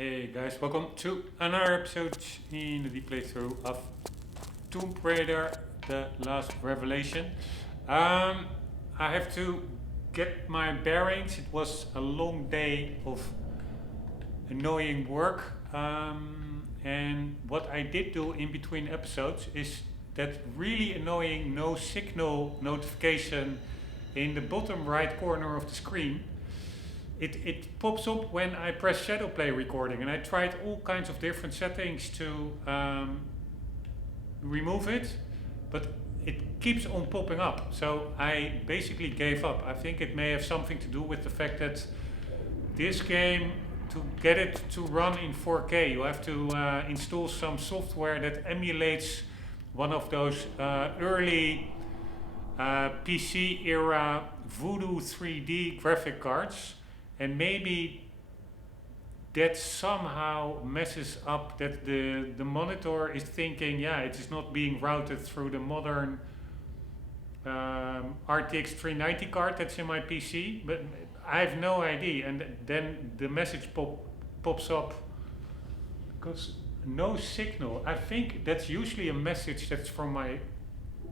Hey guys, welcome to another episode in the playthrough of Tomb Raider, the last revelation. I have to get my bearings. It was a long day of annoying work. And what I did do in between episodes is that really annoying no signal notification in the bottom right corner of the screen. It pops up when I press shadow play recording, and I tried all kinds of different settings to remove it, but it keeps on popping up. So I basically gave up. I think it may have something to do with the fact that this game, to get it to run in 4K, you have to install some software that emulates one of those early PC era Voodoo 3D graphic cards. And maybe that somehow messes up that the monitor is thinking, yeah, it is not being routed through the modern RTX 390 card that's in my PC, but I have no idea. And then the message pops up because no signal. I think that's usually a message that's from my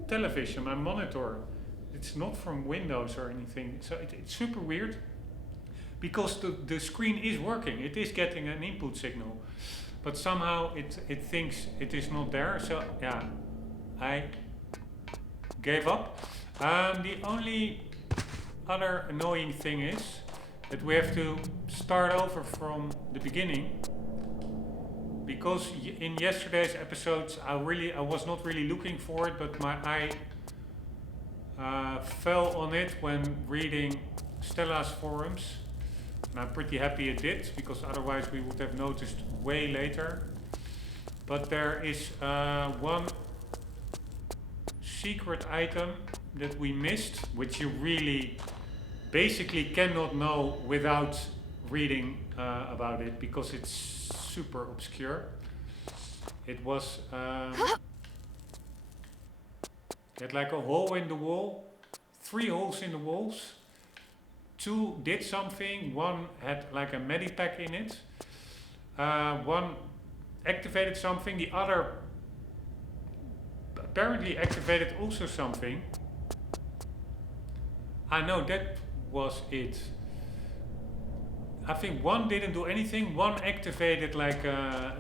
television, my monitor. It's not from Windows or anything. So it's super weird. Because the screen is working, it is getting an input signal, but somehow it thinks it is not there. So yeah, I gave up. The only other annoying thing is that we have to start over from the beginning, because in yesterday's episodes I was not really looking for it, but my eye fell on it when reading Stella's forums. And I'm pretty happy it did, because otherwise we would have noticed way later. But there is one secret item that we missed, which you really basically cannot know without reading about it, because it's super obscure. It was it had like a hole in the wall, 3 holes in the walls. 2 did something, 1 had like a medipack in it, 1 activated something, the other apparently activated also something. I know that was it. I think 1 didn't do anything, 1 activated like a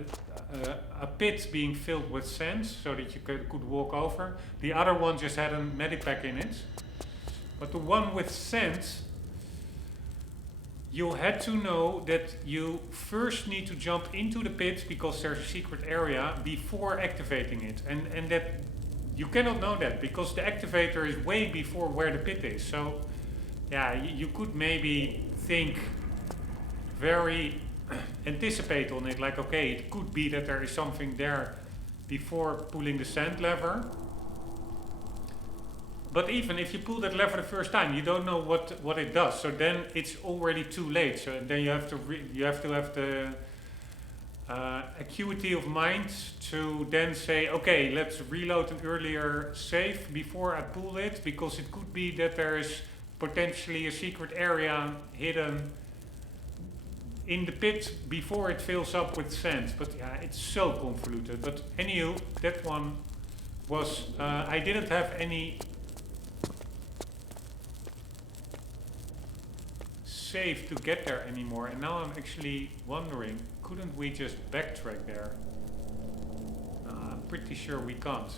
pit being filled with sand so that you could walk over. The other one just had a medipack in it. But the one with sand, you had to know that you first need to jump into the pit because there's a secret area before activating it. And that you cannot know that because the activator is way before where the pit is. So yeah, you could maybe think very anticipate on it, like okay, it could be that there is something there before pulling the sand lever. But even if you pull that lever the first time, you don't know what it does. So then it's already too late. So then you have to have the acuity of mind to then say, okay, let's reload an earlier save before I pull it, because it could be that there is potentially a secret area hidden in the pit before it fills up with sand. But yeah, it's so convoluted. But anywho, that one was I didn't have any save to get there anymore, and now I'm actually wondering, couldn't we just backtrack there? I'm pretty sure we can't.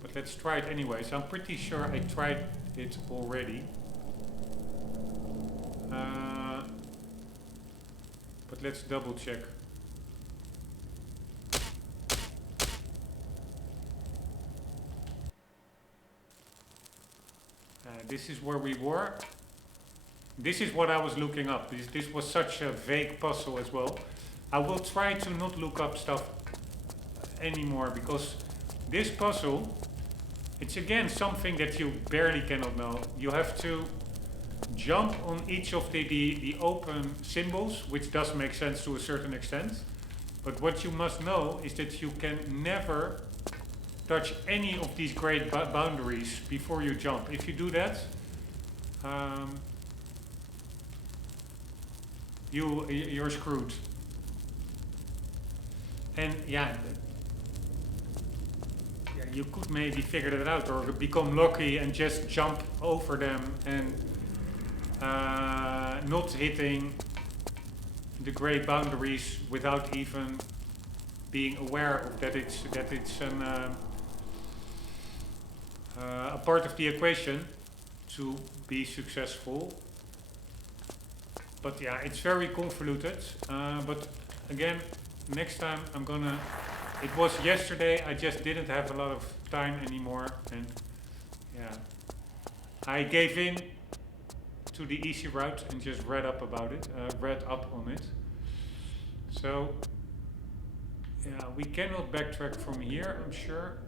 But let's try it anyways. I'm pretty sure I tried it already. But let's double check. This is where we were. This is what I was looking up. This was such a vague puzzle as well. I will try to not look up stuff anymore, because this puzzle, it's again something that you barely cannot know. You have to jump on each of the open symbols, which does make sense to a certain extent. But what you must know is that you can never touch any of these great boundaries before you jump. If you do that, you're screwed. And yeah, you could maybe figure that out or become lucky and just jump over them and not hitting the grey boundaries without even being aware of that it's a part of the equation to be successful. But yeah, it's very convoluted. But again, next time I'm gonna. It was yesterday. I just didn't have a lot of time anymore, and yeah, I gave in to the easy route and just read up about it. Read up on it. So yeah, we cannot backtrack from here, I'm sure.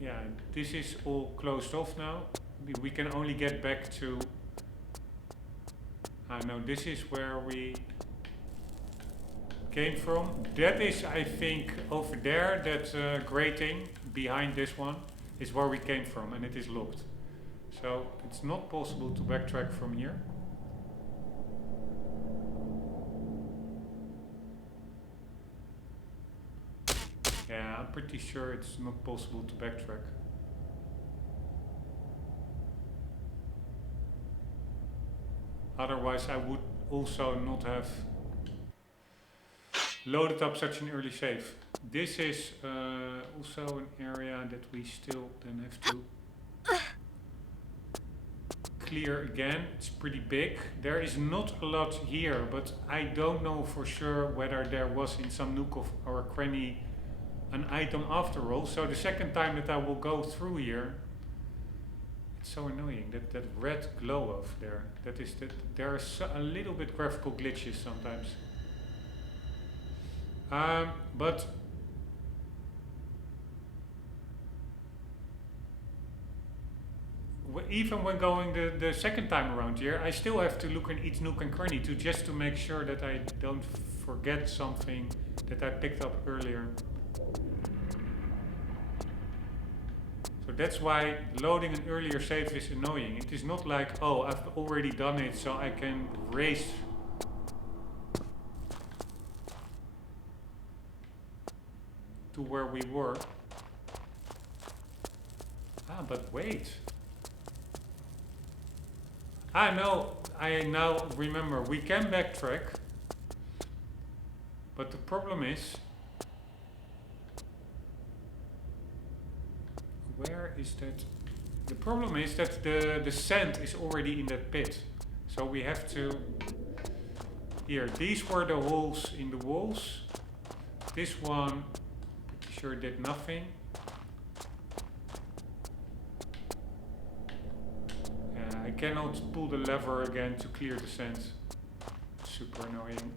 Yeah, this is all closed off now. We can only get back to... no, this is where we came from. That is, I think, over there, that grating behind this one is where we came from, and it is locked. So it's not possible to backtrack from here. Yeah, I'm pretty sure it's not possible to backtrack. Otherwise I would also not have loaded up such an early save. This is also an area that we still then have to clear again. It's pretty big. There is not a lot here, but I don't know for sure whether there was in some nook of our cranny an item after all. So the second time that I will go through here, it's so annoying, that red glow over there. That is that there are a little bit graphical glitches sometimes. But even when going the second time around here, I still have to look in each nook and cranny just to make sure that I don't forget something that I picked up earlier. So that's why loading an earlier save is annoying. It is not like, oh, I've already done it, so I can race to where we were. But wait. I now remember, we can backtrack, but the problem is, where is that? The problem is that the sand is already in that pit. So we have to... Here, these were the holes in the walls. This one, pretty sure did nothing. I cannot pull the lever again to clear the sand. Super annoying.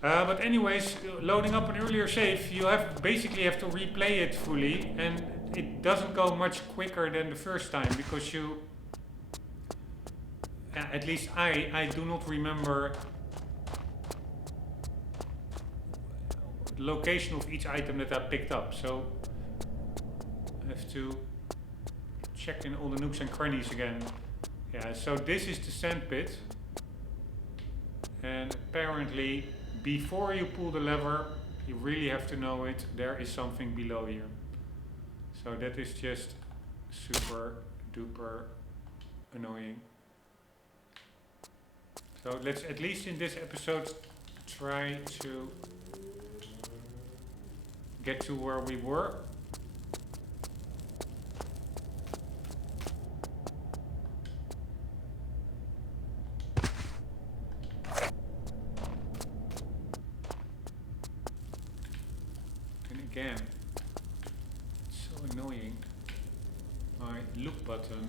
But anyways, loading up an earlier save, you basically have to replay it fully, and it doesn't go much quicker than the first time, because you, at least I do not remember the location of each item that I picked up, so I have to check in all the nooks and crannies again. Yeah, so this is the sand pit, and apparently before you pull the lever, you really have to know it, there is something below here. So that is just super duper annoying. So let's, at least in this episode, try to get to where we were. Again, it's so annoying. My look button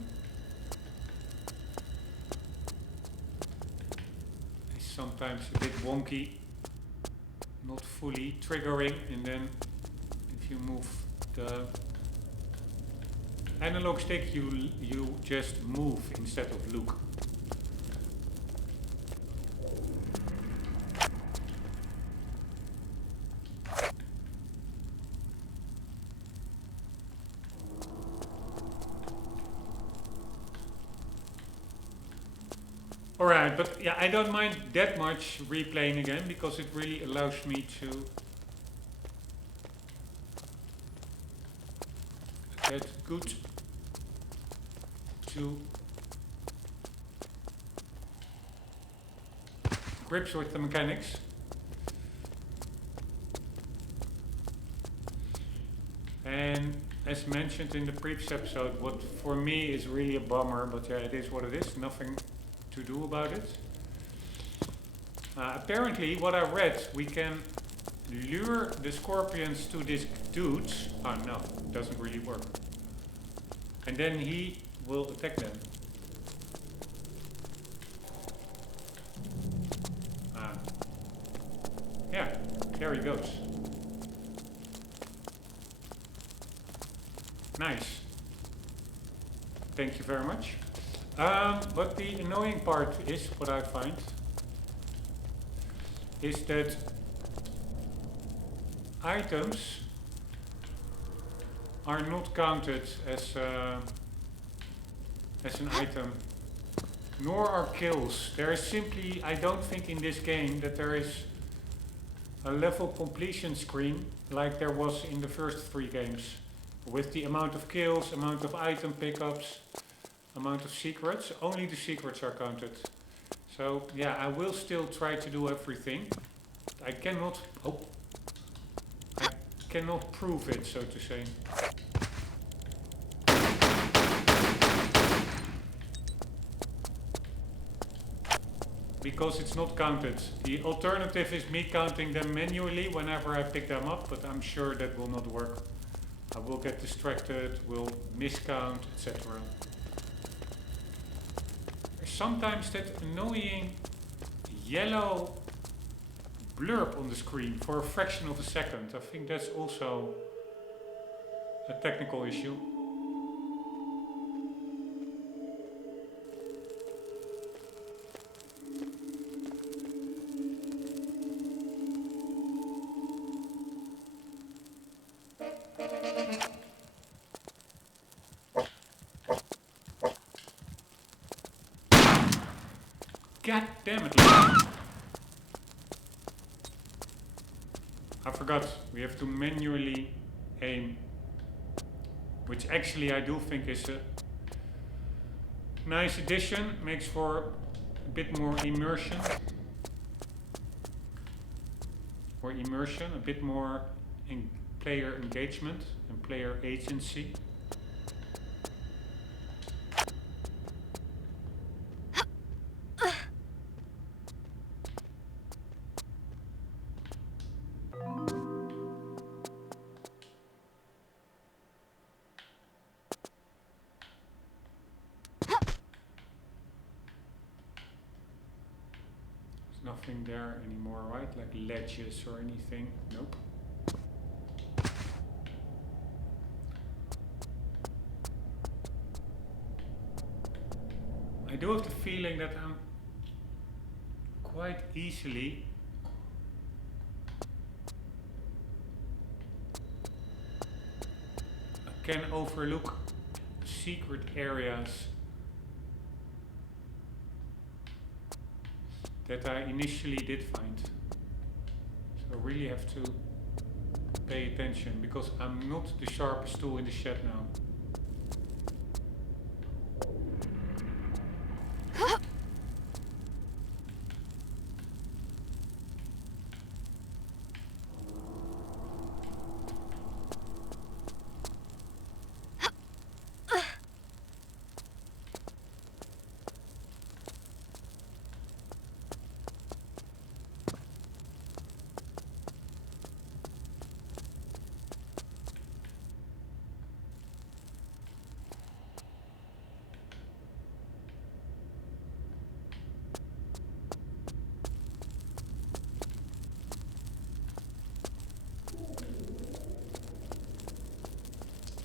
is sometimes a bit wonky, not fully triggering, and then if you move the analog stick, you just move instead of look. Alright, but yeah, I don't mind that much replaying again because it really allows me to get good to grips with the mechanics. And as mentioned in the previous episode, what for me is really a bummer, but yeah, it is what it is, nothing to do about it. Apparently, what I read, we can lure the scorpions to this dude. Oh no, it doesn't really work. And then he will attack them. Yeah, there he goes. Nice. Thank you very much. But the annoying part is, what I find, is that items are not counted as an item, nor are kills. There is simply, I don't think in this game that there is a level completion screen like there was in the first 3 games, with the amount of kills, amount of item pickups, amount of secrets. Only the secrets are counted. So yeah, I will still try to do everything. I cannot prove it, so to say. Because it's not counted. The alternative is me counting them manually whenever I pick them up, but I'm sure that will not work. I will get distracted, will miscount, etc. There's sometimes that annoying yellow blurb on the screen for a fraction of a second. I think that's also a technical issue. God damn it, I forgot. We have to manually aim. Which actually I do think is a nice addition. Makes for a bit more immersion. A bit more player engagement and player agency. Nothing there anymore, right? Like ledges or anything? Nope. I do have the feeling that I'm quite easily can overlook secret areas that I initially did find. So I really have to pay attention because I'm not the sharpest tool in the shed now.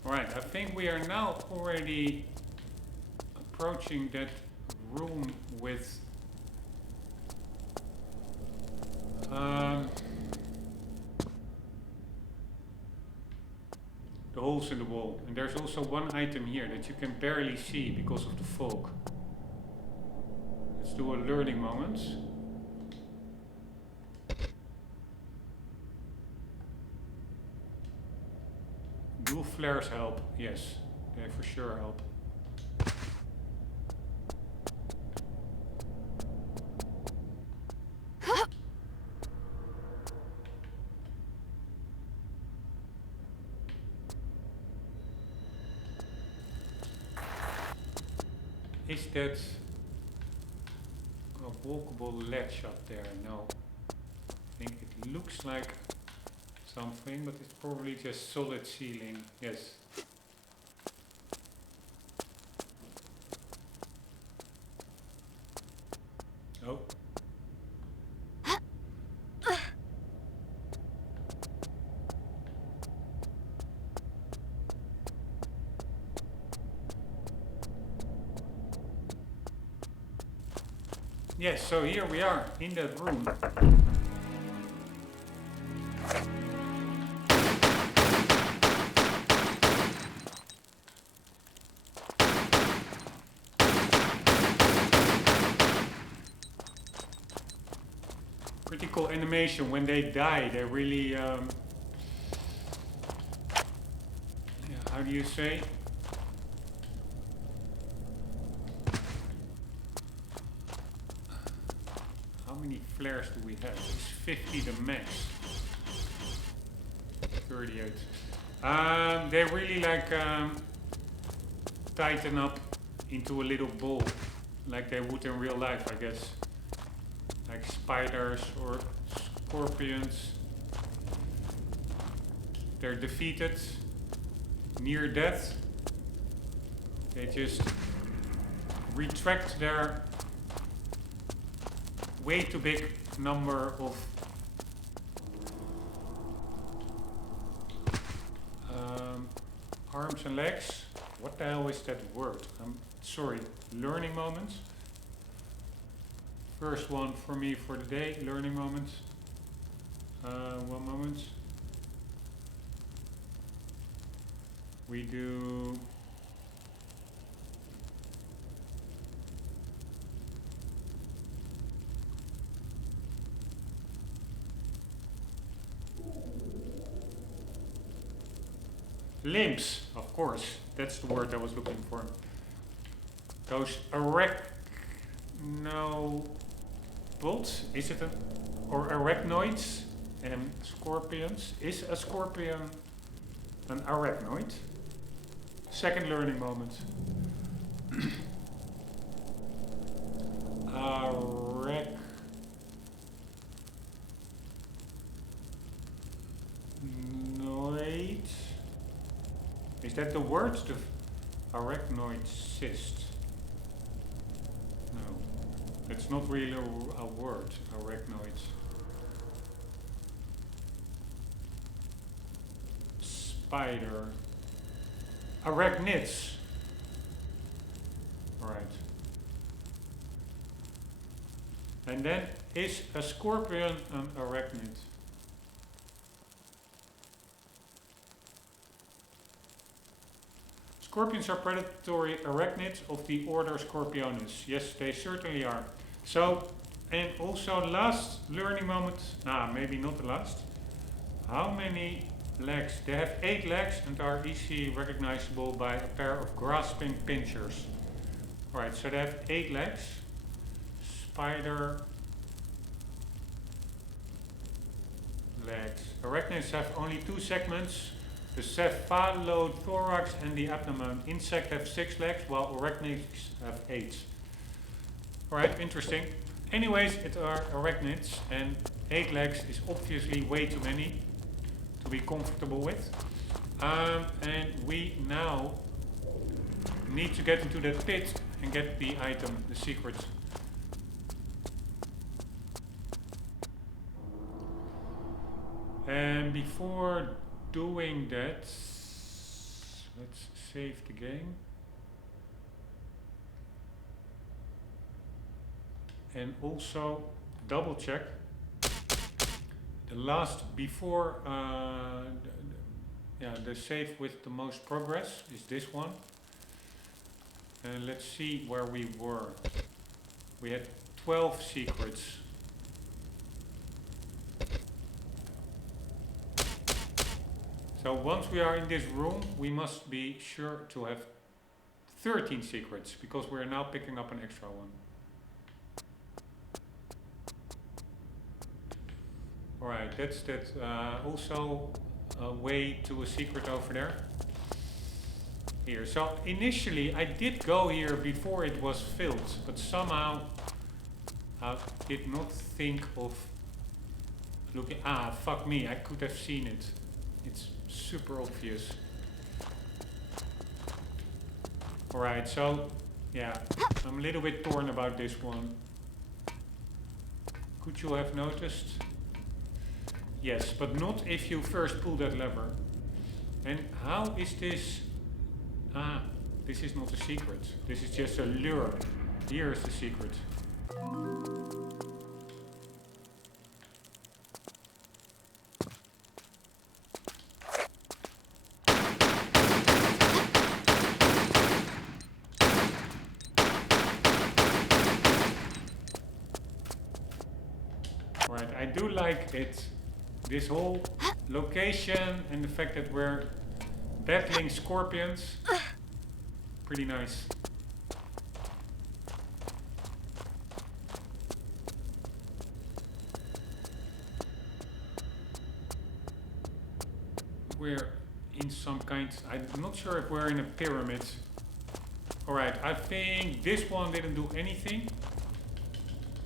Alright, I think we are now already approaching that room with the holes in the wall. And there's also one item here that you can barely see because of the fog. It's do a learning moment. Do flares help? Yes, they for sure help. Is that a walkable ledge up there? No. I think it looks like something, but it's probably just solid ceiling. Yes. Oh. Yes, so here we are in that room. Pretty cool animation. When they die, they really, yeah, how do you say? How many flares do we have? It's 50 the max. 38. They really like tighten up into a little ball, like they would in real life, I guess. Like spiders or scorpions. They're defeated, near death. They just retract their way too big number of arms and legs. What the hell is that word? I'm sorry. Learning moments. First one for me for the day. Learning moments. 1 moment. We do limbs, of course. That's the word I was looking for. Those arachnobots, is it or arachnoids and scorpions? Is a scorpion an arachnoid? Second learning moment. Arachnoid. Is that the word? The arachnoid cyst? No, it's not really a word. Arachnoid. Spider. Arachnids. Right. And then is a scorpion an arachnid? Scorpions are predatory arachnids of the order Scorpionus. Yes, they certainly are. So, and also last learning moment, maybe not the last. How many legs? They have 8 legs and are easily recognizable by a pair of grasping pinchers. Alright, so they have 8 legs. Spider legs. Arachnids have only 2 segments. The cephalothorax and the abdomen. Insects have 6 legs, while arachnids have 8. Alright, interesting. Anyways, it are arachnids, and 8 legs is obviously way too many to be comfortable with. And we now need to get into that pit and get the item, the secret. And before doing that, let's save the game. And also double check the last before the save with the most progress is this one. And let's see where we were. We had 12 secrets. So once we are in this room, we must be sure to have 13 secrets, because we're now picking up an extra one. Alright, that's that. Also a way to a secret over there. Here, so initially I did go here before it was filled, but somehow I did not think of looking. Ah, fuck me, I could have seen it. It's super obvious. Alright, so yeah, I'm a little bit torn about this one. Could you have noticed? Yes, but not if you first pull that lever. And how is this? Ah, this is not a secret. This is just a lure. Here is the secret. Alright, I do like it. This whole location and the fact that we're battling scorpions. Pretty nice. We're in some kind... I'm not sure if we're in a pyramid. Alright, I think this one didn't do anything.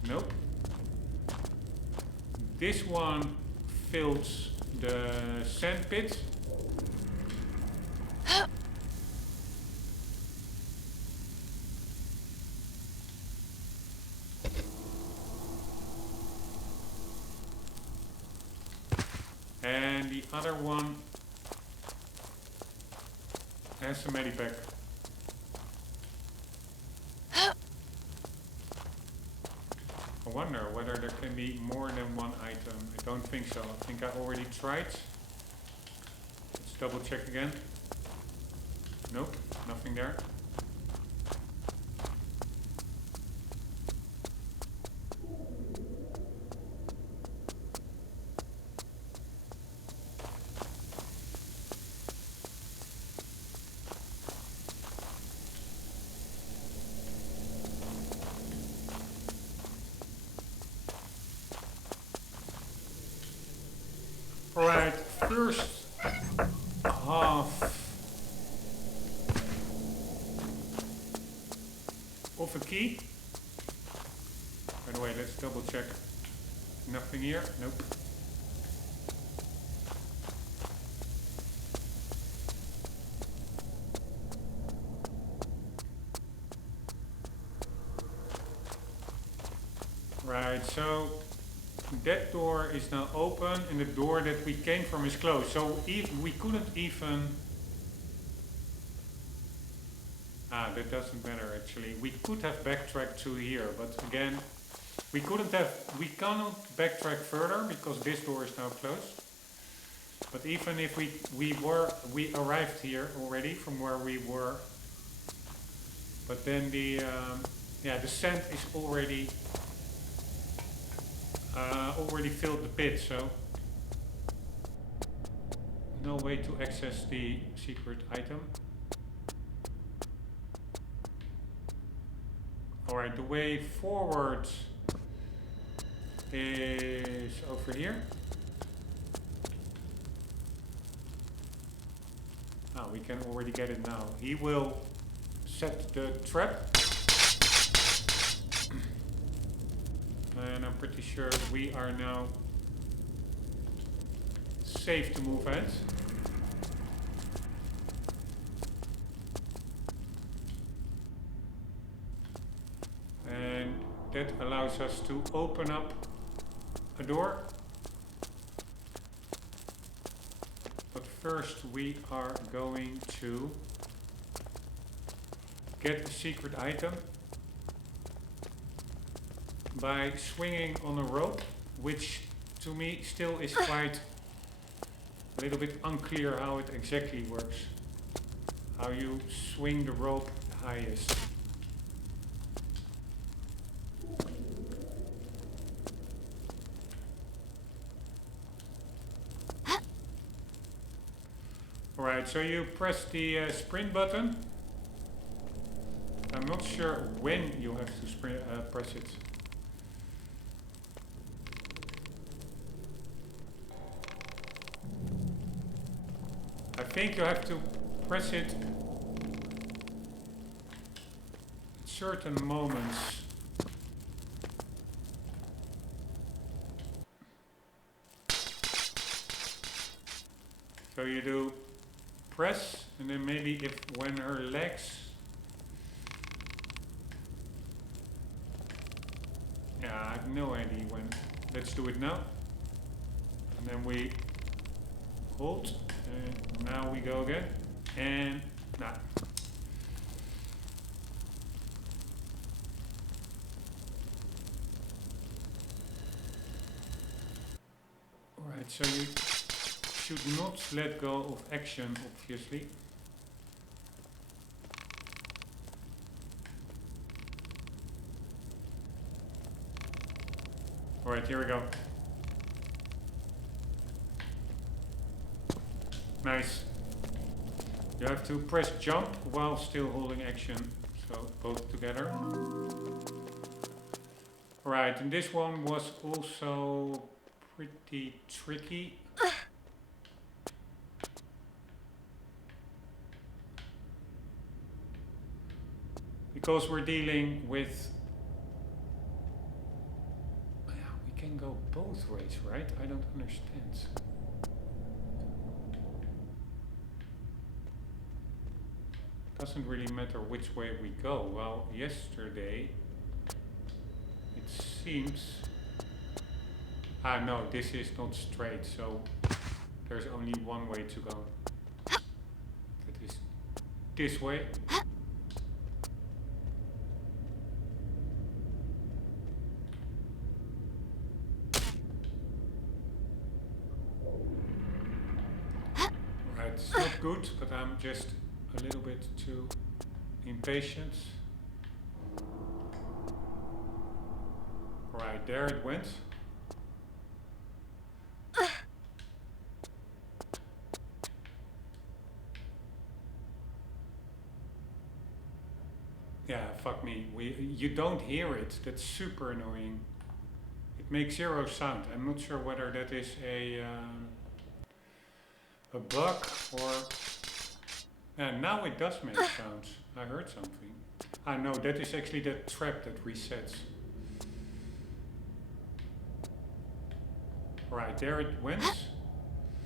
Nope. This one filled the sand pit. And the other one has a medipack. I wonder whether there can be more than one item. I don't think so. I think I already tried. Let's double check again. Nope, nothing there. Alright, first half of a key. By the way, let's double check. Nothing here? Nope. Right, so that door is now open and the door that we came from is closed. So we couldn't even... Ah, that doesn't matter actually. We could have backtracked to here, but again, we cannot backtrack further because this door is now closed. But even if we arrived here already from where we were, but then the sand is already filled the pit, so no way to access the secret item. Alright, the way forward is over here. Ah, we can already get it now. He will set the trap. And I'm pretty sure we are now safe to move ahead. And that allows us to open up a door. But first we are going to get the secret item by swinging on a rope, which to me still is quite a little bit unclear how it exactly works. How you swing the rope highest. Alright, so you press the sprint button. I'm not sure when you have to press it. I think you have to press it at certain moments. So you do press, and then maybe if when her legs... Yeah, I have no idea when. Let's do it now. And then we hold, and now we go again. And nah. Alright, so you should not let go of action, obviously. Alright, here we go. Nice. You have to press jump while still holding action, so both together. Alright, and this one was also pretty tricky. Because we're dealing with... Yeah, we can go both ways, right? I don't understand. Doesn't really matter which way we go. Well, yesterday it seems... Ah no, this is not straight, so there's only one way to go. That is this way. Right, it's not good, but I'm just a little bit too impatient. Right, there it went. Yeah, fuck me. You don't hear it. That's super annoying. It makes zero sound. I'm not sure whether that is a bug or... And now it does make sounds. I heard something. Ah no, that is actually the trap that resets. Right, there it went.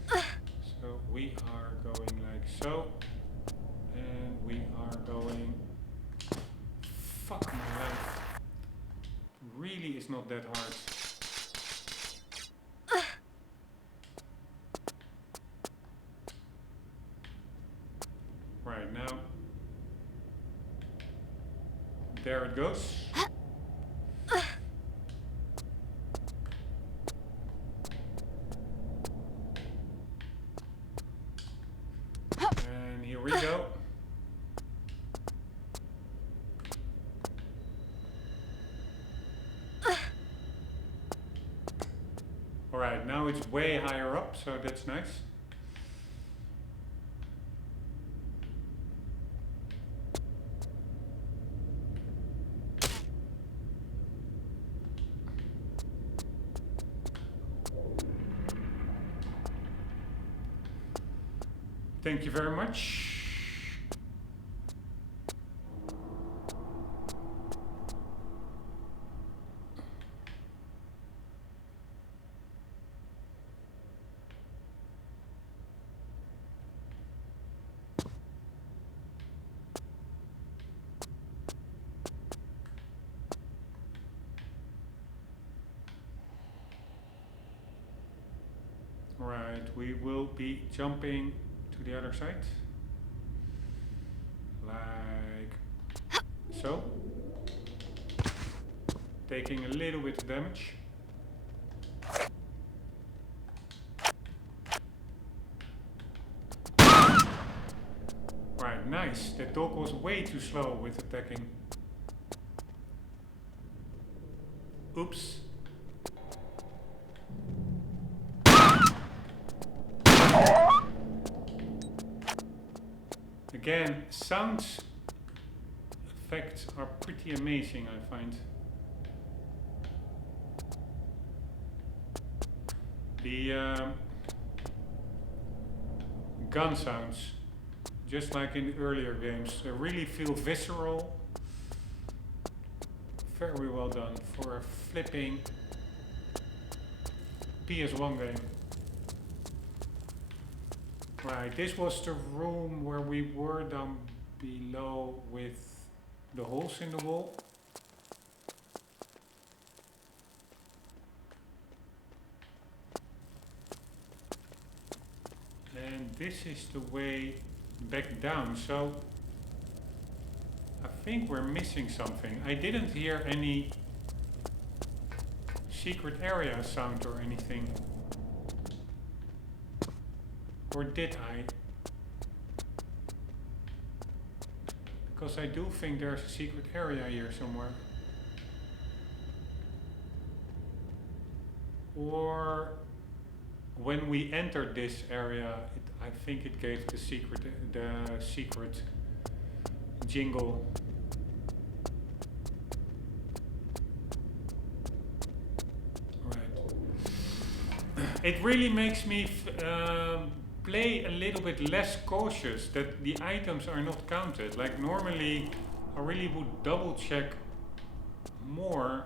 So we are going like so. And we are going... Fuck my life. Really is not that hard. Right, now. There it goes. And here we go. Alright, now it's way higher up, so that's nice. Thank you very much. Right, we will be jumping to the other side. Like so. Taking a little bit of damage. Right, nice. That dog was way too slow with attacking. Oops. Again, sounds effects are pretty amazing, I find. The gun sounds, just like in the earlier games, they really feel visceral. Very well done for a flipping PS1 game. Right, this was the room where we were down below with the holes in the wall. And this is the way back down, so I think we're missing something. I didn't hear any secret area sound or anything. Or did I? Because I do think there's a secret area here somewhere. Or when we entered this area, I think it gave the secret jingle. Right. It really makes me play a little bit less cautious that the items are not counted. Like normally I really would double check more,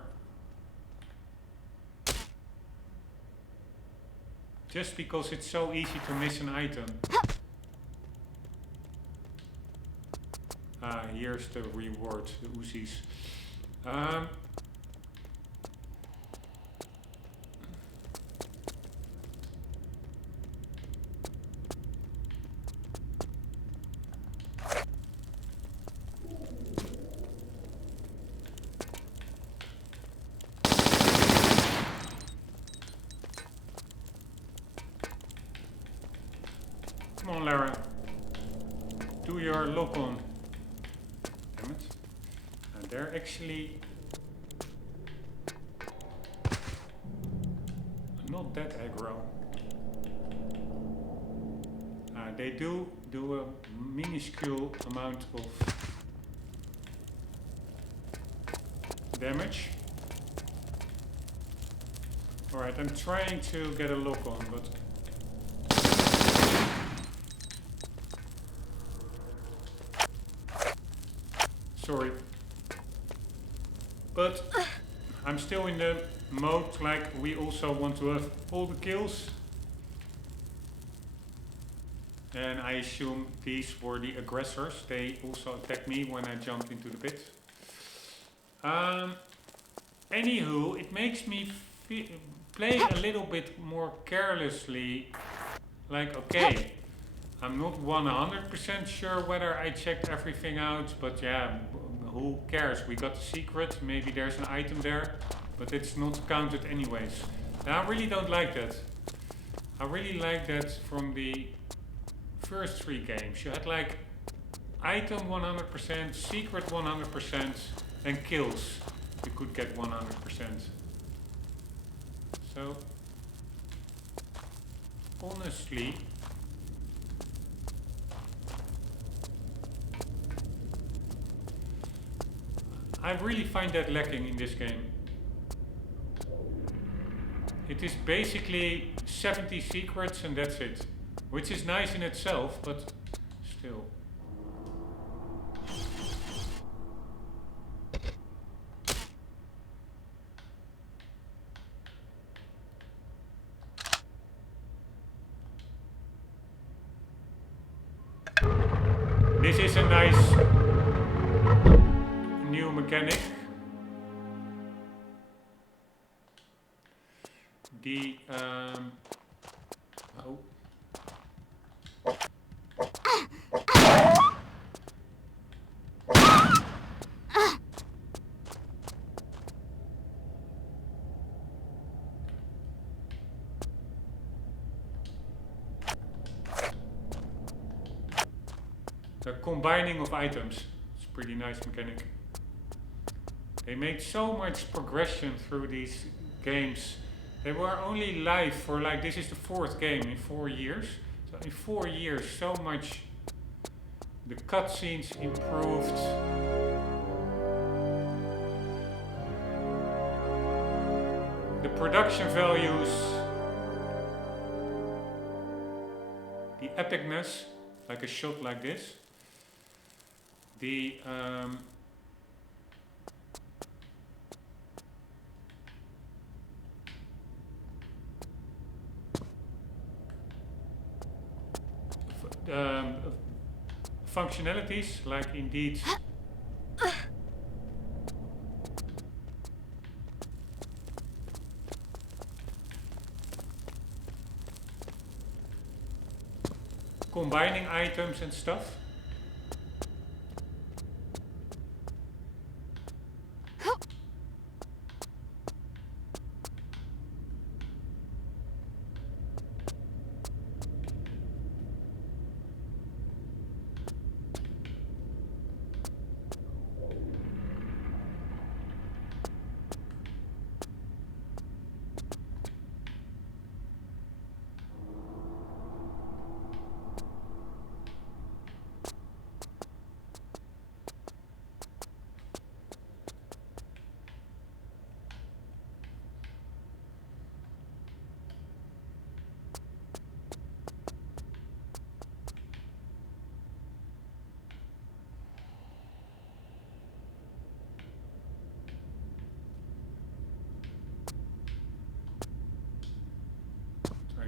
just because it's so easy to miss an item. Ah, here's the reward, the Uzis. Come on, Lara. Do your lock on. Damn it. And they're actually not that aggro. They do a minuscule amount of damage. Alright, I'm trying to get a lock on, but sorry. But I'm still in the mode like we also want to have all the kills. And I assume these were the aggressors. They also attacked me when I jumped into the pit. Anywho, it makes me play a little bit more carelessly. Like, okay, I'm not 100% sure whether I checked everything out, but yeah, who cares? We got the secret, maybe there's an item there, but it's not counted anyways. And I really don't like that. I really like that from the first 3 games. You had like item 100%, secret 100%, and kills you could get 100%. So, honestly, I really find that lacking in this game. It is basically 70 secrets and that's it. Which is nice in itself, but still. This is a nice new mechanic. The oh. The combining of items is a pretty nice mechanic. They made so much progression through these games. They were only live for like, this is the 4th game in 4 years. So in 4 years, so much The cutscenes improved. The production values. The epicness, like a shot like this. The functionalities, like indeed combining items and stuff.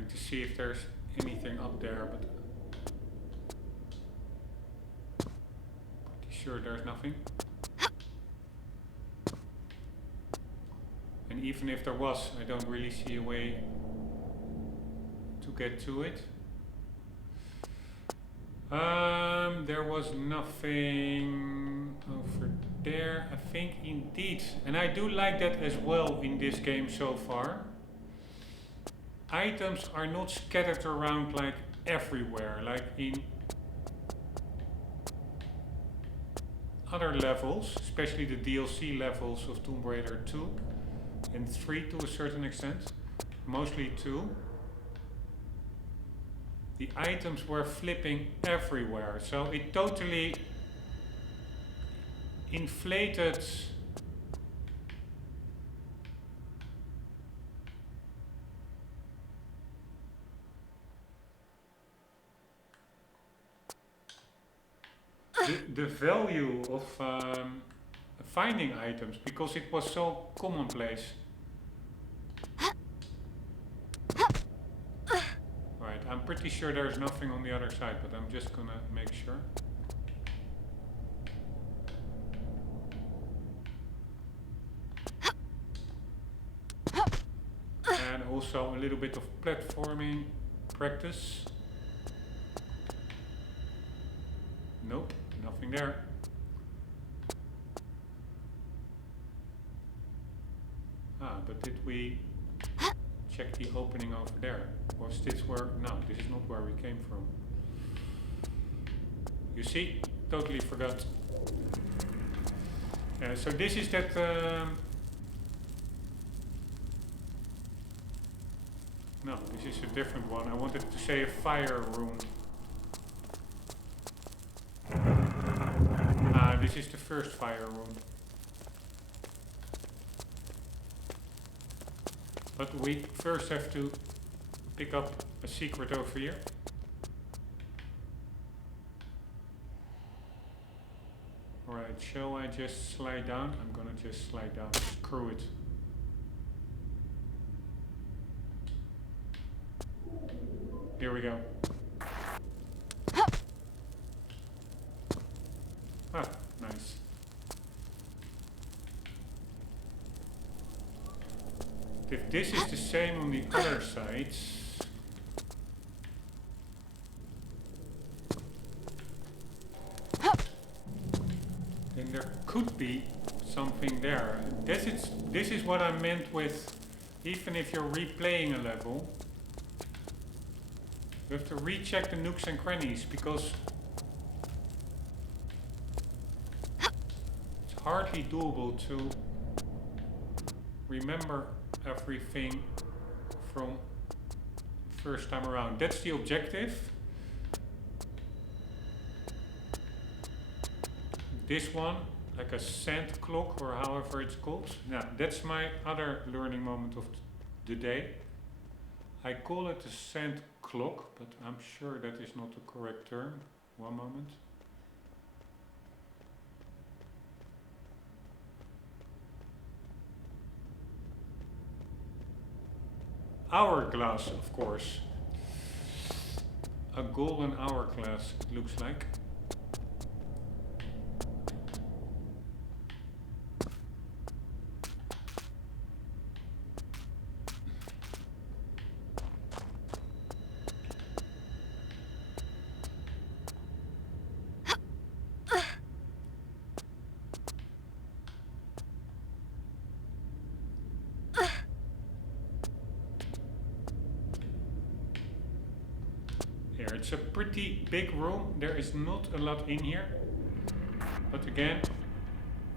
To see if there's anything up there, but pretty sure there's nothing. And even if there was, I don't really see a way to get to it. There was nothing over there, I think, indeed. And I do like that as well in this game so far. Items are not scattered around like everywhere, like in other levels, especially the DLC levels of Tomb Raider 2 and 3 to a certain extent, mostly 2. The items were flipping everywhere, so it totally inflated the value of finding items, because it was so commonplace. Right, I'm pretty sure there's nothing on the other side, but I'm just gonna make sure. And also a little bit of platforming practice. Nope, nothing there. But did we check the opening over there? Was this where? No, this is not where we came from. You see, totally forgot. So this is that. No, this is a different one. I wanted to say a fire room. This is the first fire room. But we first have to pick up a secret over here. Alright, shall I just slide down? I'm gonna just slide down. Screw it. Here we go. Ah, nice. If this is the same on the other sides, then there could be something there. This is what I meant with, even if you're replaying a level, you have to recheck the nooks and crannies, because it's hardly doable to remember everything from first time around. That's the objective. this one, like a sand clock or however it's called. Now, that's my other learning moment of the day. I call it a sand clock, but I'm sure that is not the correct term. One moment. Hourglass, of course. A golden hourglass, it looks like. It's a pretty big room. There is not a lot in here. But again,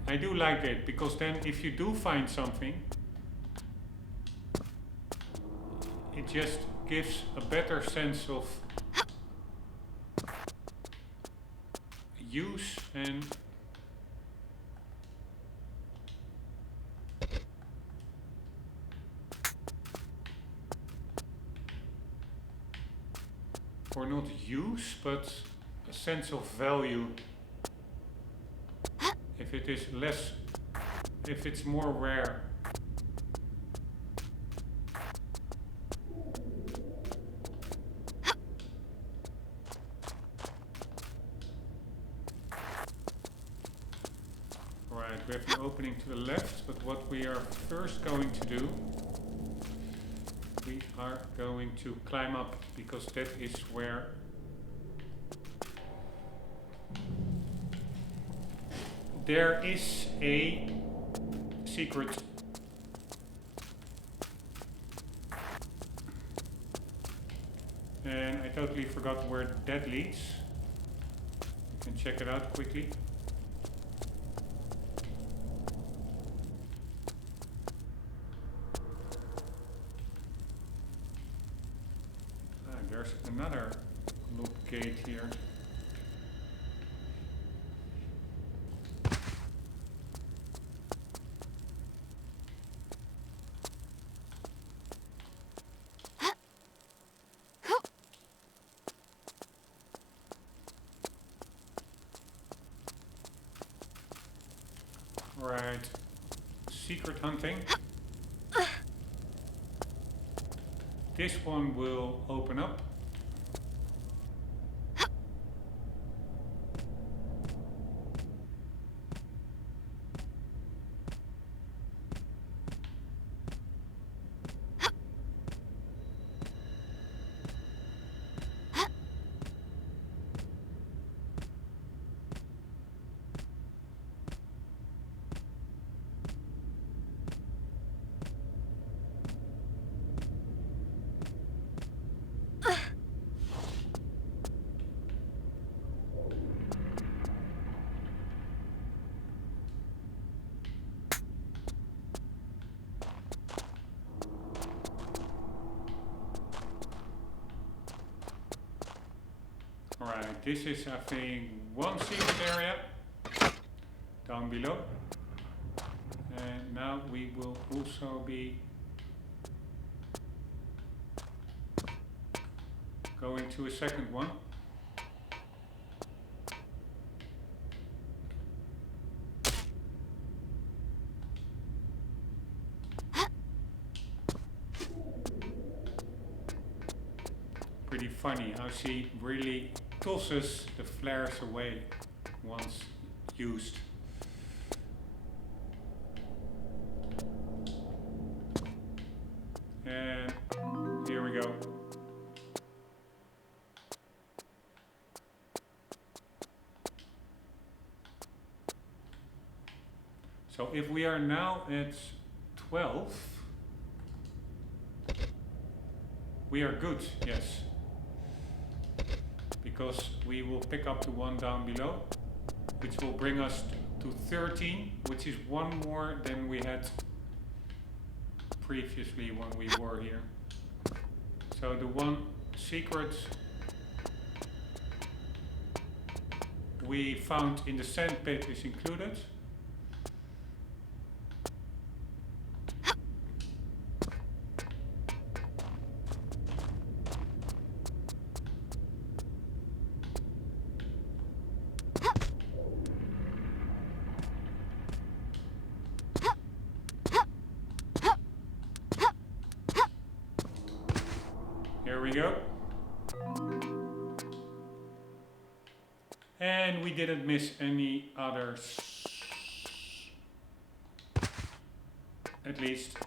I do like it because then if you do find something, it just gives a better sense of use and or not use, but a sense of value. If it is less, if it's more rare. Right, we have an opening to the left, but what we are first going to do, we are going to climb up, because that is where there is a secret. And I totally forgot where that leads. You can check it out quickly. There's another loop gate here. Right, secret hunting. This one will open up. Alright, this is I think one secret area down below. And now we will also be going to a second one. Pretty funny how she really tosses the flares away once used. And here we go. So if we are now at 12, we are good, yes. Because we will pick up the one down below, which will bring us to 13, which is one more than we had previously when we were here. So the one secret we found in the sand pit is included. Here we go. And we didn't miss any others. At least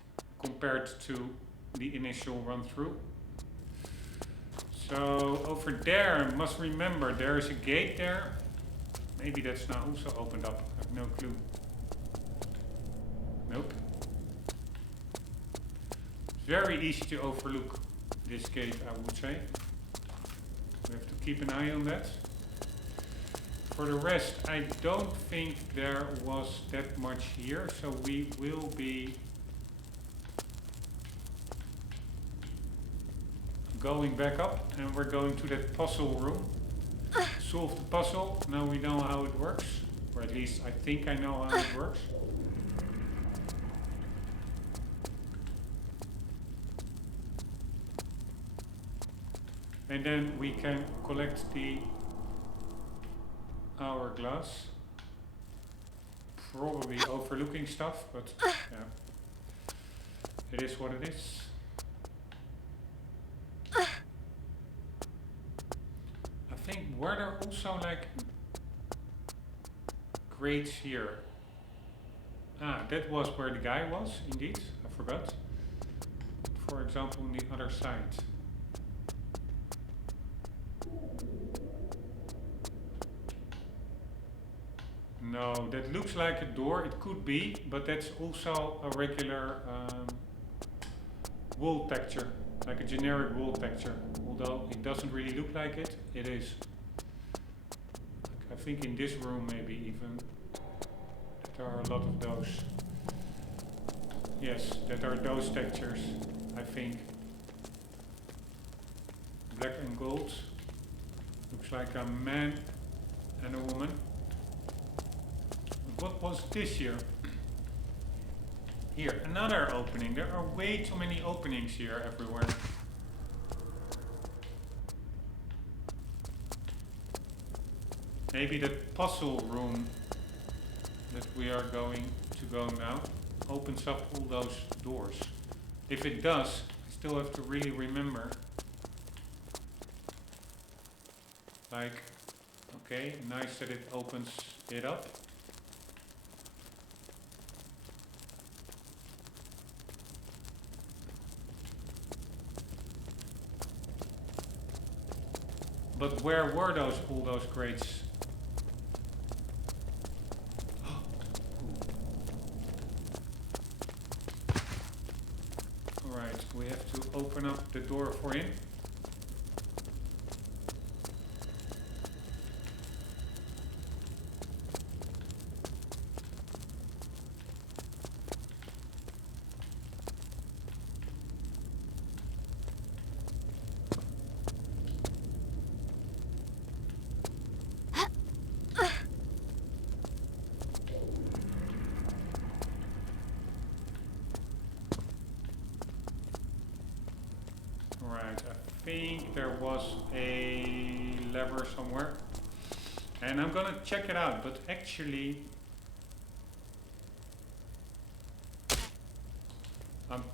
compared to the initial run through. So over there, must remember there is a gate there. Maybe that's now also opened up. I have no clue. Nope. It's very easy to overlook this gate, I would say. We have to keep an eye on that. For the rest, I don't think there was that much here, so we will be going back up, and we're going to that puzzle room. Solve the puzzle. Now we know how it works, or at least I think I know how it works. And then we can collect the hourglass. Probably overlooking stuff, but yeah, it is what it is. I think were there also like grates here? Ah, that was where the guy was, indeed. I forgot. For example, on the other side. No, that looks like a door. It could be, but that's also a regular wall texture, like a generic wall texture. Although it doesn't really look like it, it is. I think in this room maybe even there are a lot of those. Yes, that are those textures, I think. Black and gold. Looks like a man and a woman. What was this here? Here, another opening. There are way too many openings here everywhere. Maybe the puzzle room that we are going to go now opens up all those doors. If it does, I still have to really remember. Like, okay, nice that it opens it up. But where were all those crates? Alright, we have to open up the door for him. I think there was a lever somewhere, and I'm gonna check it out, but actually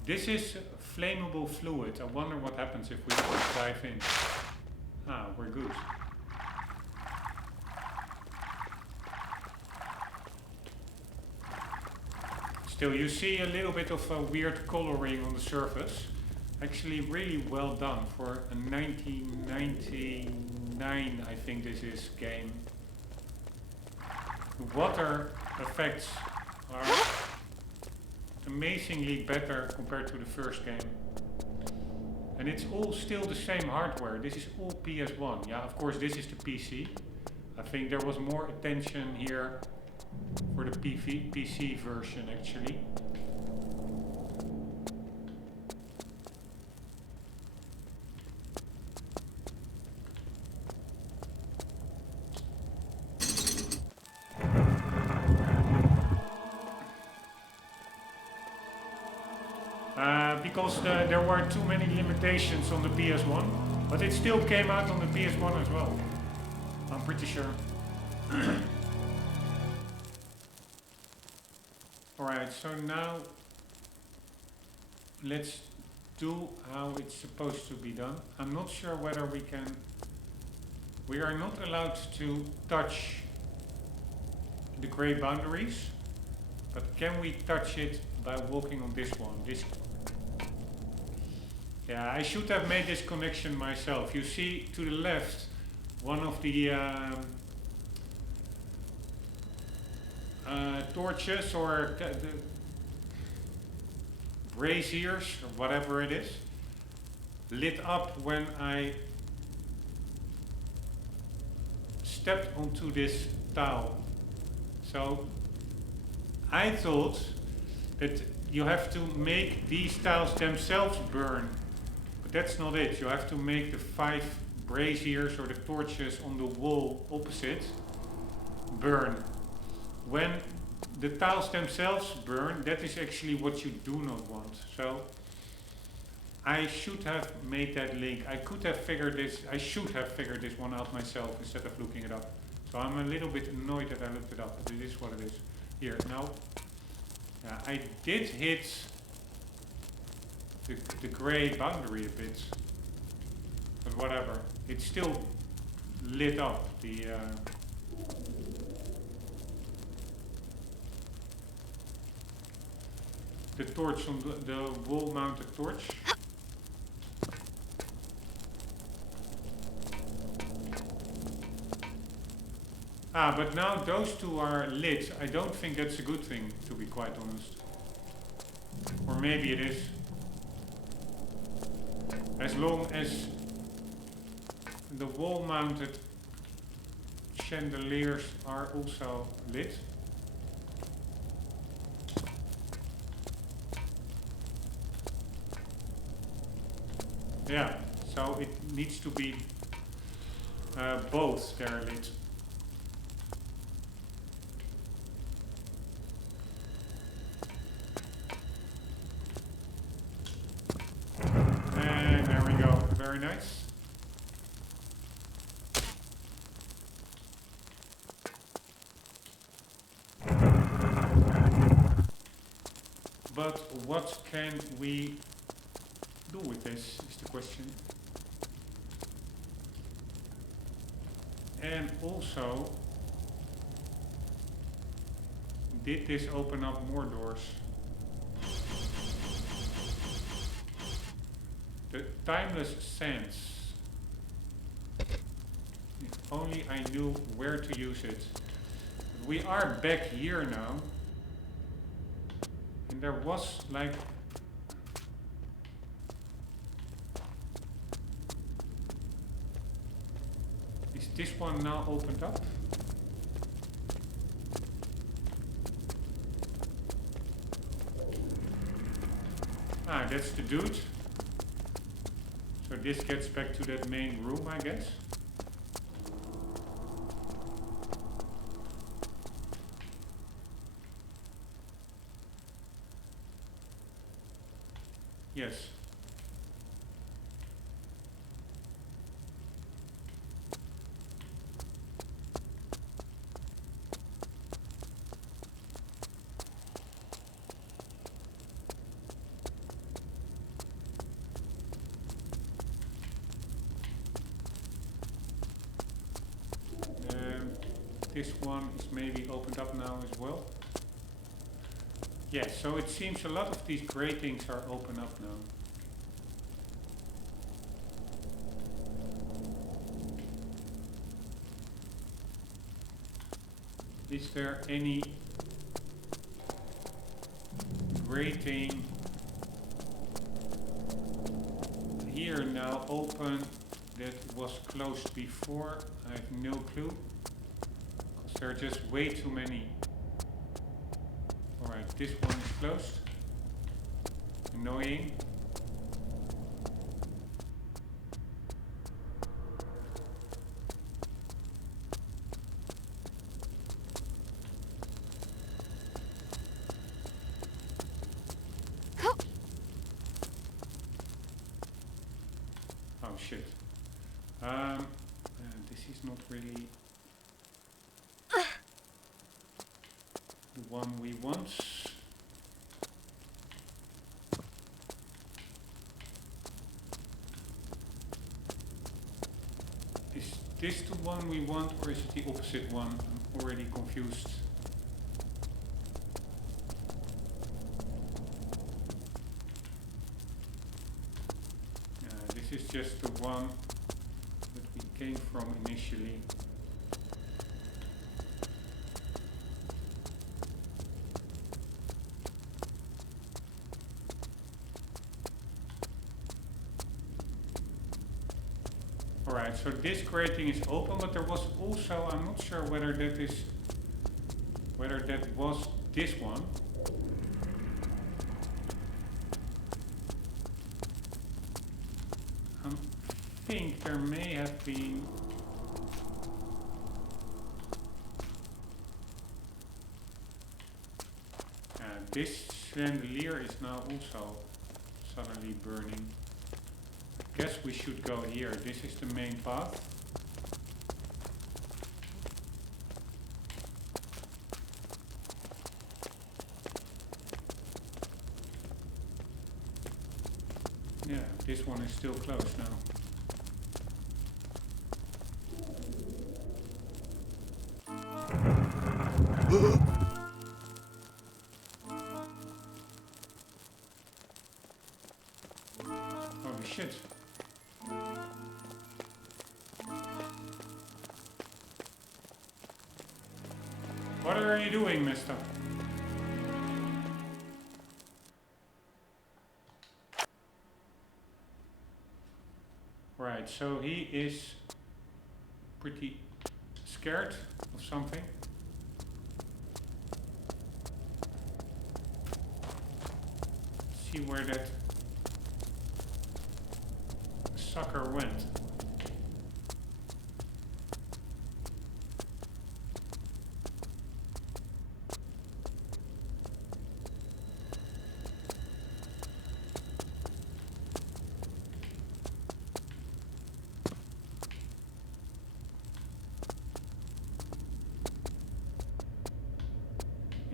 this is flammable fluid. I wonder what happens if we dive in. Ah, we're good. Still, you see a little bit of a weird coloring on the surface. Actually really well done for a 1999, I think this is, game. The water effects are amazingly better compared to the first game. And it's all still the same hardware. This is all PS1. Yeah, of course this is the PC. I think there was more attention here for the PC version actually. because there were too many limitations on the PS1, but it still came out on the PS1 as well. I'm pretty sure. Alright, so now let's do how it's supposed to be done. I'm not sure whether we can... We are not allowed to touch the grey boundaries, but can we touch it by walking on this one? Yeah, I should have made this connection myself. You see to the left one of the torches or the braziers or whatever it is lit up when I stepped onto this tile. So I thought that you have to make these tiles themselves burn, but that's not it. You have to make the 5 braziers or the torches on the wall opposite burn. When the tiles themselves burn, that is actually what you do not want. So I should have made that link. I should have figured this one out myself instead of looking it up. So I'm a little bit annoyed that I looked it up, but it is what it is. Here, now, I did hit the grey boundary a bit, but whatever. It's still lit up, the torch on the wall-mounted torch. But now those two are lit. I don't think that's a good thing, to be quite honest. Or maybe it is. As long as the wall-mounted chandeliers are also lit. Yeah, so it needs to be both they're lit. And there we go, very nice. But what can we do with this is the question. And also, did this open up more doors? The timeless sands. If only I knew where to use it. We are back here now. And there was like... Is this one now opened up? That's the dude. So this gets back to that main room, I guess. Yes. This one is maybe opened up now as well. Yes, so it seems a lot of these grey things are open up now. Is there any grey thing here now open that was closed before? I have no clue. There are just way too many. Alright, this one is closed. Annoying. Oh shit. This is not really the one we want. Is this the one we want, or is it the opposite one? I'm already confused. This is just the one that we came from initially. Alright, so this grating is open, but there was also, I'm not sure whether that was this one. I think there may have been this chandelier is now also suddenly burning. I guess we should go here. This is the main path. Yeah, this one is still closed now. Holy shit. What are you doing, mister? Right, so he is pretty scared of something. See where that sucker went.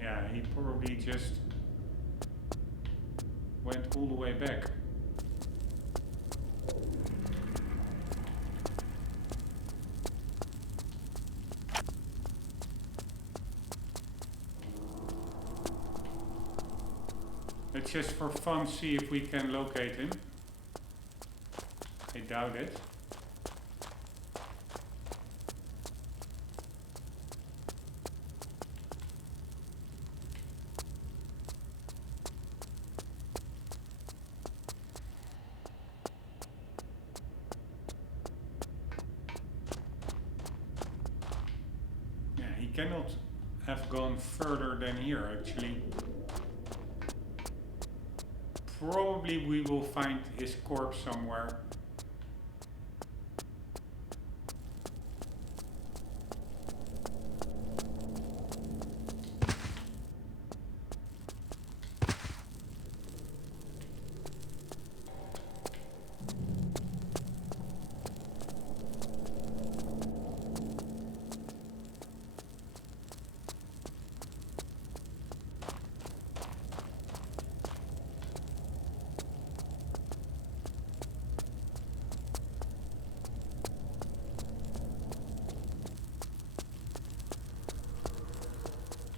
Yeah, he probably just went all the way back. Let's just for fun see if we can locate him. I doubt it. Yeah, he cannot have gone further than here actually. Probably we will find his corpse somewhere.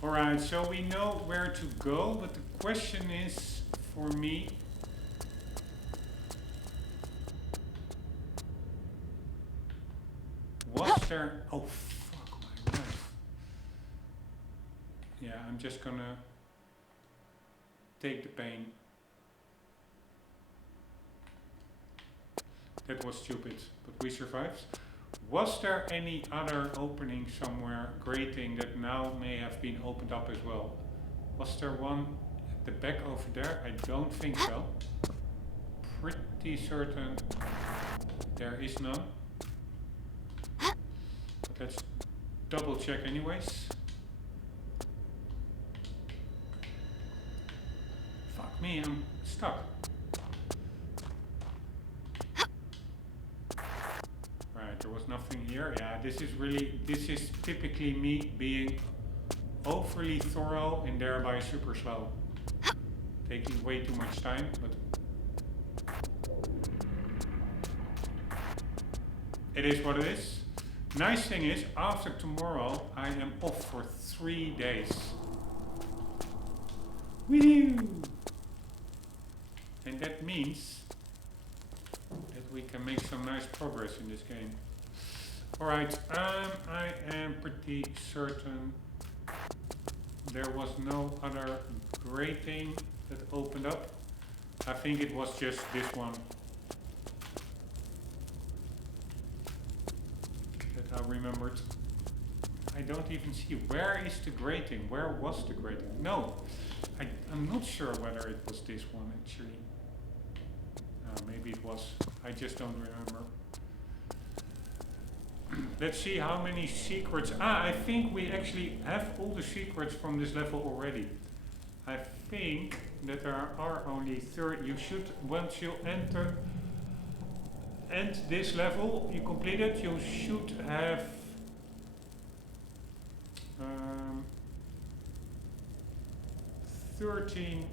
Alright, so we know where to go, but the question is, for me, was there... Oh, fuck my life. Yeah, I'm just gonna take the pain. That was stupid, but we survived. Was there any other opening somewhere, grating, that now may have been opened up as well? Was there one at the back over there? I don't think so. Pretty certain there is none. But let's double check anyways. Fuck me, I'm stuck. there was nothing here. Yeah, this is typically me being overly thorough and thereby super slow. Taking way too much time, but it is what it is. Nice thing is, after tomorrow, I am off for 3 days. Woo! And that means that we can make some nice progress in this game. Alright, I am pretty certain there was no other grating that opened up. I think it was just this one that I remembered. I don't even see, where is the grating? Where was the grating? No, I'm not sure whether it was this one actually. Maybe it was, I just don't remember. Let's see how many secrets. I think we actually have all the secrets from this level already. I think that there are only 30. You should, once you end this level, you complete it, you should have 13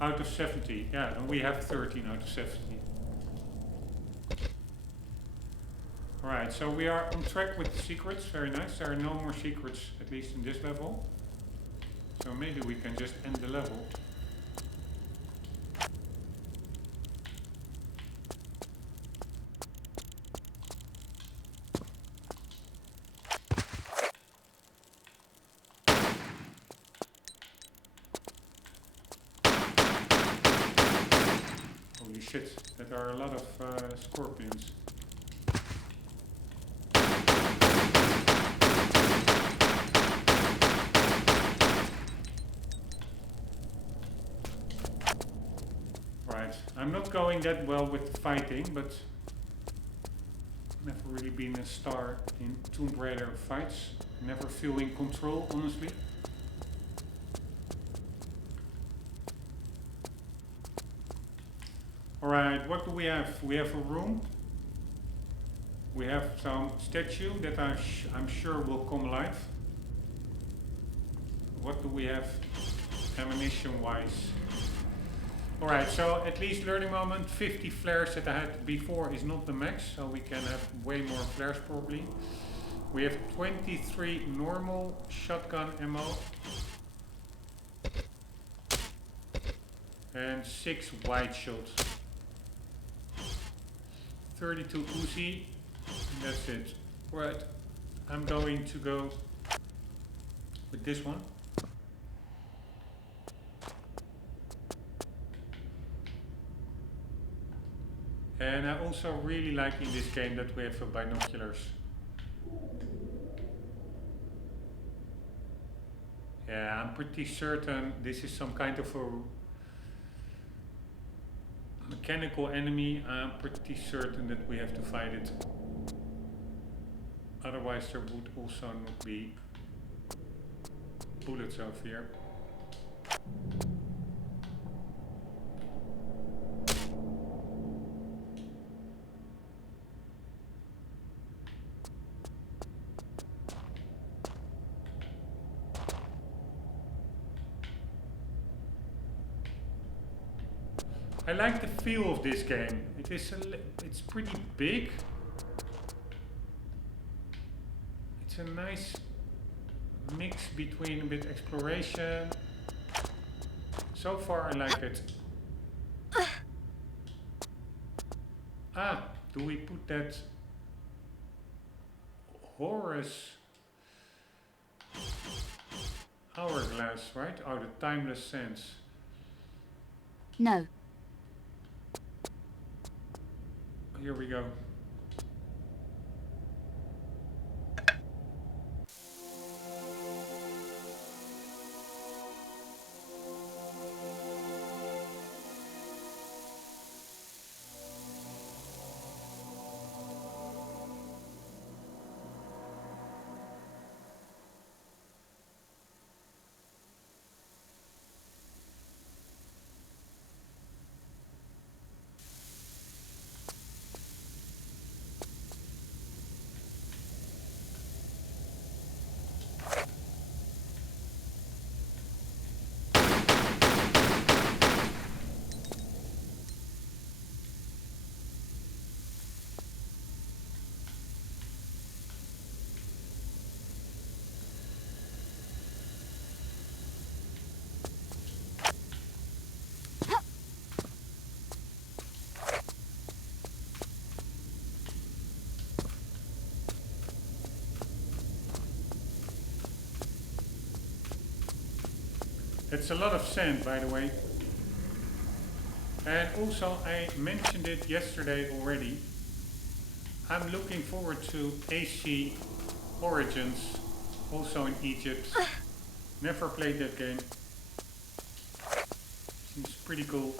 out of 70. Yeah, and we have 13 out of 70. Alright, so we are on track with the secrets, very nice. There are no more secrets, at least in this level. So maybe we can just end the level. Holy shit, there are a lot of scorpions. I'm not going that well with fighting, but never really been a star in Tomb Raider fights. Never feel in control, honestly. Alright, what do we have? We have a room. We have some statue that I'm sure will come alive. What do we have ammunition wise? Alright, so at least learning moment, 50 flares that I had before is not the max, so we can have way more flares probably. We have 23 normal shotgun ammo. And 6 wide shots. 32 Uzi, and that's it. Right, I'm going to go with this one. And I also really like in this game that we have binoculars. Yeah, I'm pretty certain this is some kind of a mechanical enemy. I'm pretty certain that we have to fight it. Otherwise there would also not be bullets over here. I like the feel of this game. It's pretty big. It's a nice mix between a bit exploration. So far I like it. Do we put that Horus hourglass, right? Oh, the timeless sense. No. Here we go. That's a lot of sand, by the way. And also, I mentioned it yesterday already. I'm looking forward to AC Origins, also in Egypt. Never played that game. Seems pretty cool.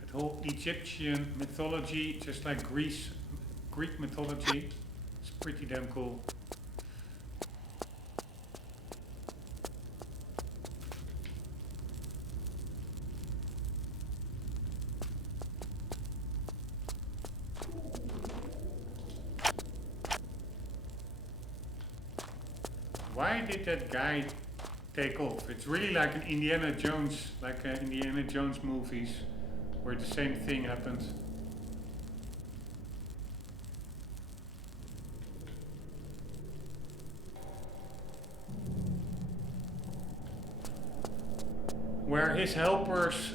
That whole Egyptian mythology, just like Greek mythology, it's pretty damn cool. Why did that guy take off? It's really like an Indiana Jones, like Indiana Jones movies, where the same thing happens. Where his helpers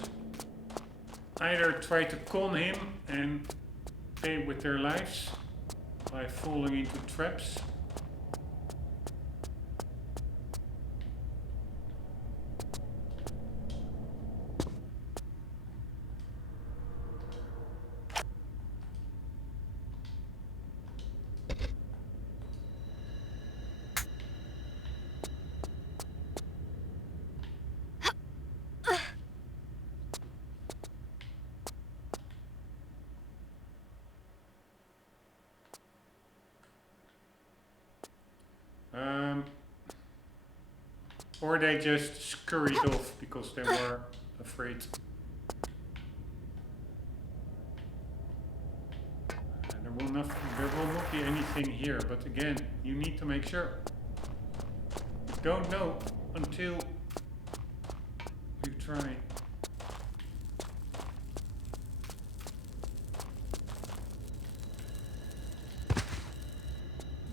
either try to con him and pay with their lives by falling into traps. Or they just scurried off because they were afraid. And there will not be anything here, but again, you need to make sure. You don't know until you try.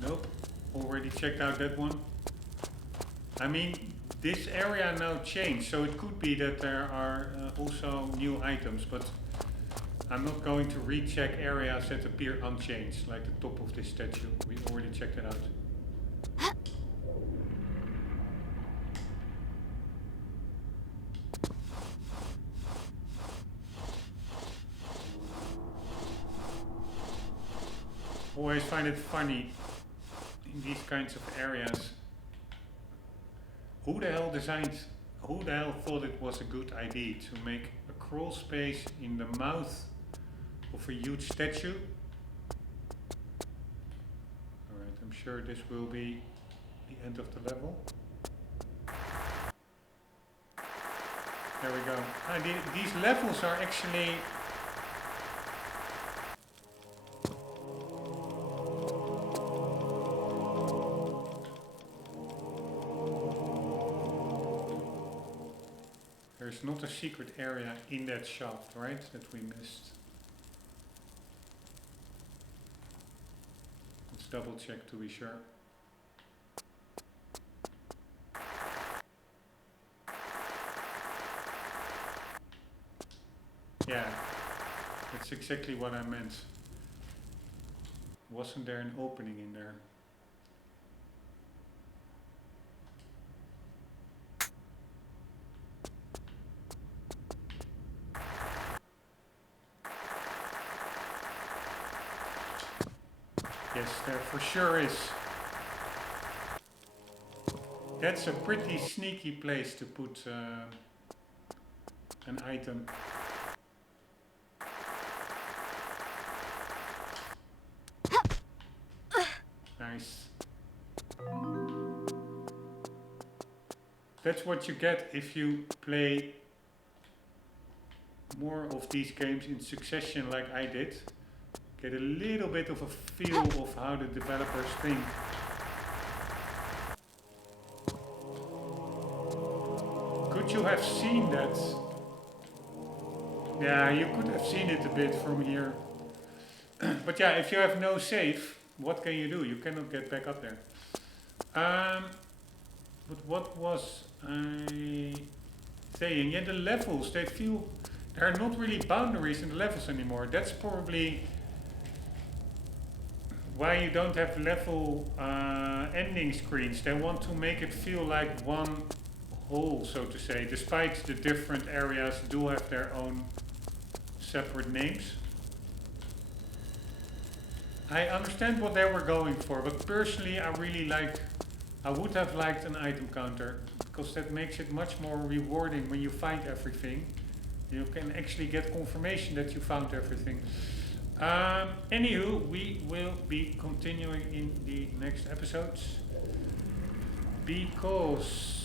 Nope, already checked out that one. I mean, this area now changed, so it could be that there are also new items, but I'm not going to recheck areas that appear unchanged, like the top of this statue. We already checked it out. Always find it funny in these kinds of areas. Who the hell thought it was a good idea to make a crawl space in the mouth of a huge statue? Alright, I'm sure this will be the end of the level. There we go. These levels are actually... There's not a secret area in that shaft, right? That we missed. Let's double check to be sure. Yeah, that's exactly what I meant. Wasn't there an opening in there? Yes, there for sure is. That's a pretty sneaky place to put an item. Nice. That's what you get if you play more of these games in succession like I did. Get a little bit of a feel of how the developers think. Could you have seen that? Yeah, you could have seen it a bit from here. But yeah, if you have no save, what can you do? You cannot get back up there. But what was I saying? Yeah, the levels, they feel... There are not really boundaries in the levels anymore. That's probably why you don't have level ending screens. They want to make it feel like one whole, so to say, despite the different areas do have their own separate names. I understand what they were going for, but personally I would have liked an item counter, because that makes it much more rewarding when you find everything. You can actually get confirmation that you found everything. Anywho, we will be continuing in the next episodes, because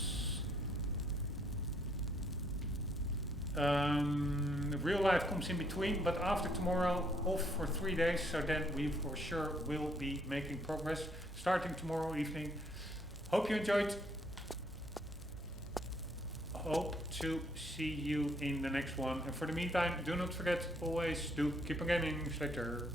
real life comes in between, but after tomorrow off for 3 days, so then we for sure will be making progress starting tomorrow evening. Hope you enjoyed. Hope to see you in the next one, and for the meantime, do not forget, always do keep on gaming. Later.